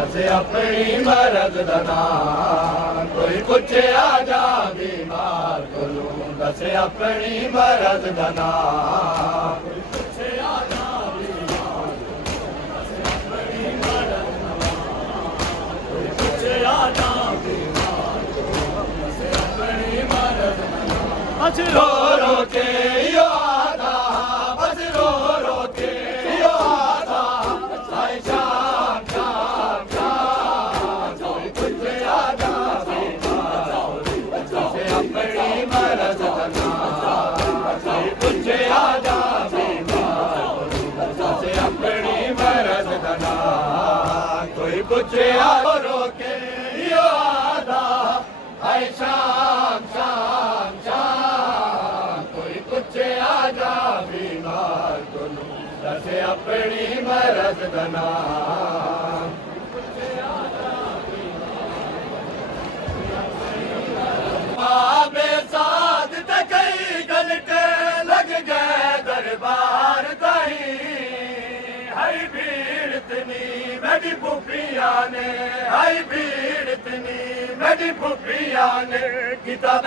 दसे अपनी मरद दना कोई पूछे आजा बीमार कोलू दसे अपनी मरद दना कोई पूछे आजा बीमार दसे अपनी मरद दना कोई पूछे आजा बीमार दसे अपनी मरद दना बस रो रो के यो आदा बस रो रो के यो आदा हाय शाम शाम शाम कोई पूछे आजा बीमार दसे अपनी मरद दना कोई पूछे आजा बीमार दसे अपनी मरद दना कोई पूछे आजा रो के यो आदा हाय शाम शाम शाम कोई पूछे आजा बीमार कोलू दसे अपनी मरद दना साध कई घंटे लग गए दरबार ताई हाय भीड़ इतनी मेरी फुफिया ने हाय भीड़ इतनी मेरी फुफिया ने किताब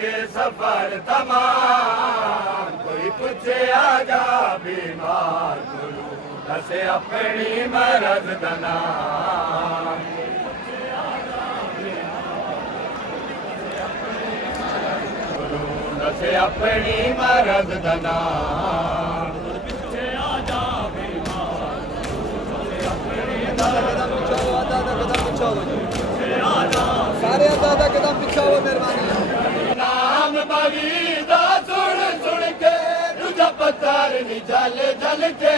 के सफर तमाम कोई पूछे आजा बीमार कोलू दसे अपनी मरद दना दसे अपनी मरद दना पूछे आजा बीमार सारे दादा कदम पीछा हो मेहरबानी नाम बगीदा सुन सुन के तुझा पत्थर नी जल जल के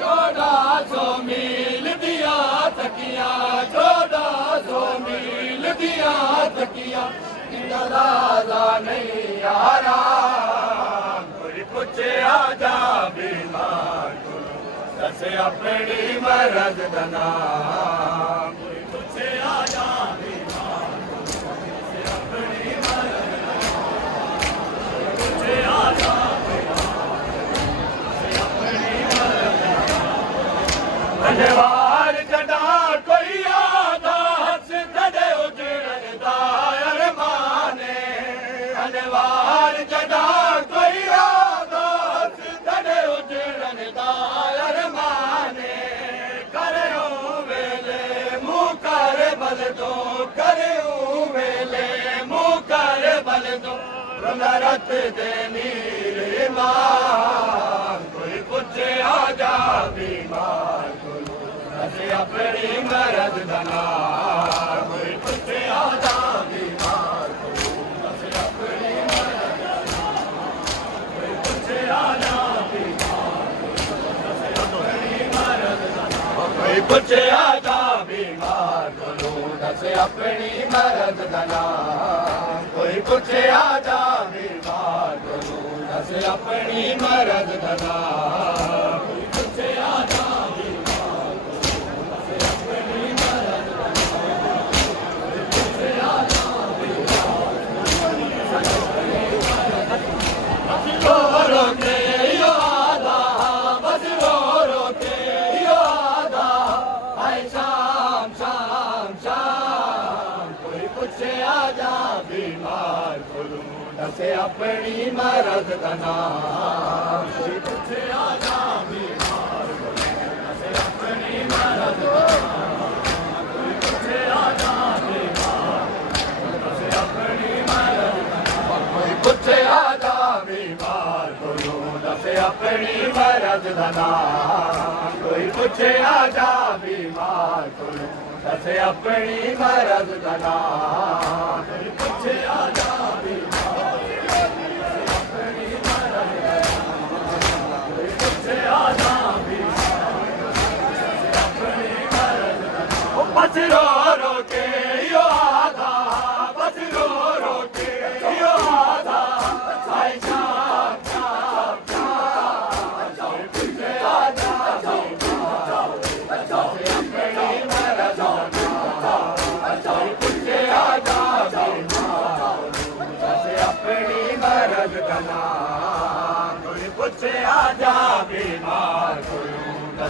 1400 मील दिया थकिया 1400 मील दिया थकिया दादा नहीं यारा कोई पूछे आजा बीमार दसे अपनी मरद दना कोई पूछे आजा बीमार दसे अपनी मरद दना कोई पूछे आजा दसे अपनी मरद दना धन्यवाद जड़ा कोई आदा हंस दे उजड़न दायर माने धन्यवाद जड़ा कोई आदा हंस दे उजड़न दायर माने करे वेले मुँह कर बल दो करे वेले मुँह कर बल दो रत दे नीर ईमान कोई पूछे आजा बीमार कोलू दसे अपनी मरद दना कोई पूछे आजा बीमार कोलू दसे अपनी मरद दना कोई पूछे आजा बीमार दसे अपनी मरद दना कोई पूछे आजा बीमार कोलू दसे अपनी मरद दना कोई पूछे आजा बीमार कोलू दसे अपनी मरद दना कोई पूछे आजा दसे अपनी मरद दना कोई पूछे आजा बीमार दसे अपनी मरद दना कोई पूछे आजा बीमार दसे अपनी मरद दना कोई पूछे आजा बीमार कोलू दसे अपनी मरद दना कोई पूछे आजा बीमार कोलू दसे अपनी मरद दना कोई पूछे आजा बस रो रो के यो आधा बस रो रो के यो आधा हाय शाम शाम शाम कोई पूछे आजा दसे अपनी मरद दना कोई पूछे आजा दसे अपनी मरद दना कोई पूछे आजा बीमार कोलू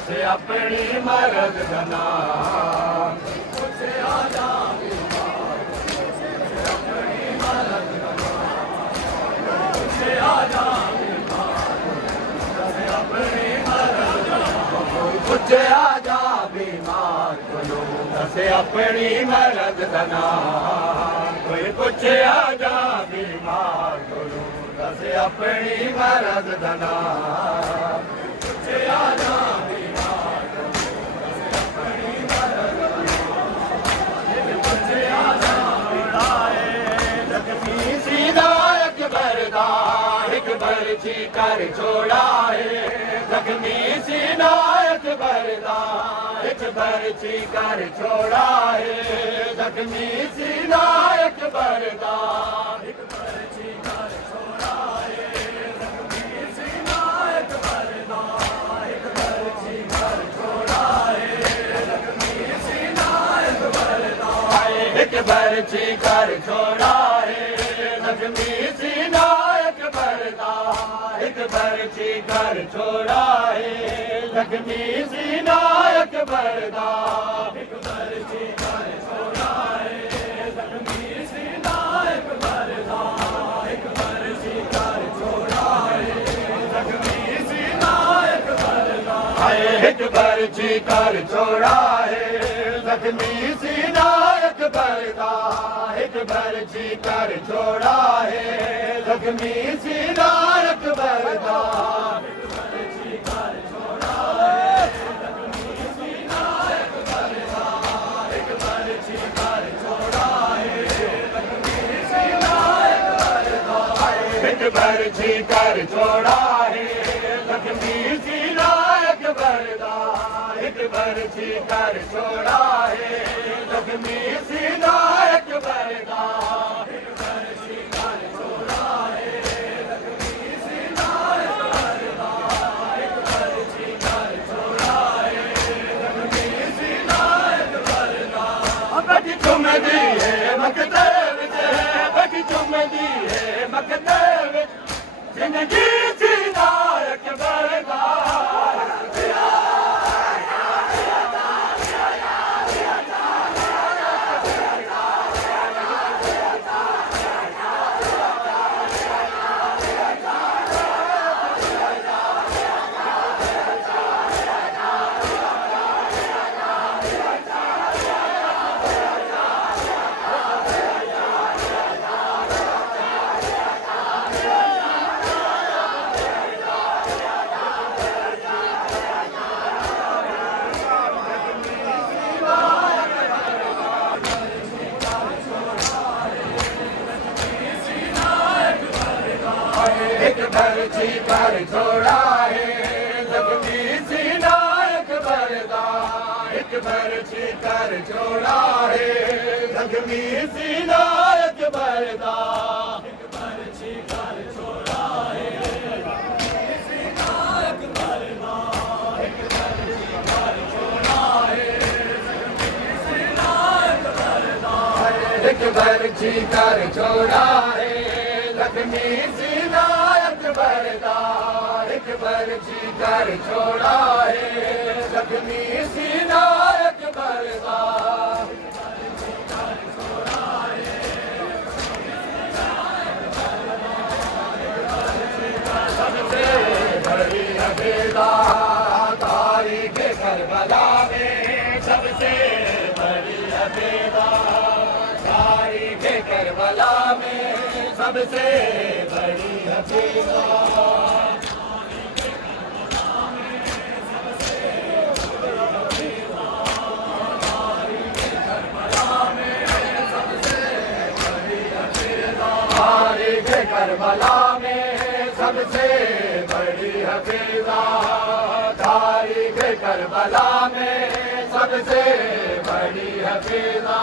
दसे अपनी मरद का नाम पुछे आजा बीमार दसे अपनी मरद का नाम पुछे आजा बीमार दसे अपनी मरद का नाम पुछे आजा बीमार कोई दसे अपनी मरद का नाम कोई पुछे आजा बीमार कोई दसे अपनी मरद का नाम पुछे आजा बीमार दसे अपनी मरद का नाम पुछे आजा बीमार जख्मी सीधा अकबर दा एक बरछी कर छोड़ा है जख्मी सीधा अकबर दा एक बरछी कर छोड़ा है जख्मी सीधा अकबर दा एक बरछी कर छोड़ा है जख्मी सीधा अकबर दा एक बरछी कर छोड़ा है जख्मी सीधा अकबर दा एक बरछी कर छोड़ा है जख्मी सीधा अकबर दा एक बरछी कर छोड़ा है जख्मी सीधा अकबर दा एक बरछी कर छोड़ा है जख्मी सीधा अकबर दा एक बरछी कर छोड़ा है जख्मी सीधा अकबर दा एक बरछी कर छोड़ा है जख्मी सीधा अकबर दा एक बरछी कर छोड़ा है जख्मी सीधा अकबर दा एक बरछी कर छोड़ा है जख्मी सीधा अकबर दा एक बरछी कर छोड़ा है जख्मी सीधा अकबर दा एक बरछी कर छोड़ा है जख्मी सीधा अकबर दा एक बरछी कर छोड़ा है जख्मी सीधा अकबर दा एक बरछी कर छोड़ा है जख्मी सीधा अकबर दा एक बरछी कर छोड़ा है जख्मी सीधा अकबर दा बड़ी चुमदी है मकतब से बड़ी चुमदी है मकतब जिंदगी सीधा अकबर दा एक बरछी कर छोड़ा है जख्मी सीधा अकबर दा एक बरछी कर छोड़ा है जख्मी सीधा अकबर दा एक बरछी कर छोड़ा है जख्मी सीधा अकबर दा एक बरछी कर छोड़ा है जख्मी सीधा अकबर दा एक बरछी कर छोड़ा है जख्मी सीधा अकबर दा एक बरछी कर छोड़ा है जख्मी सीधा अकबर दा सबसे बड़ी हबेदा तारीख करबला में सबसे बड़ी हबेदा तारीख करबला में सबसे बड़ी हबेदा तारीख करबला में सबसे बड़ी हफीजा तारीख करबला में सबसे बड़ी हफीजा तारीख करबला में सबसे बड़ी हफीजा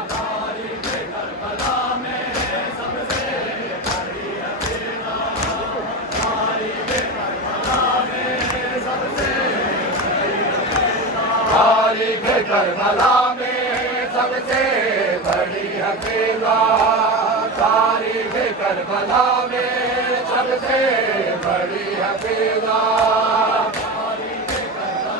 तारीख करबला में सबसे तारीख करबला में सबसे बड़ी हफीजा तारीख करबला में सबसे बड़ी हफीजा तारीख करबला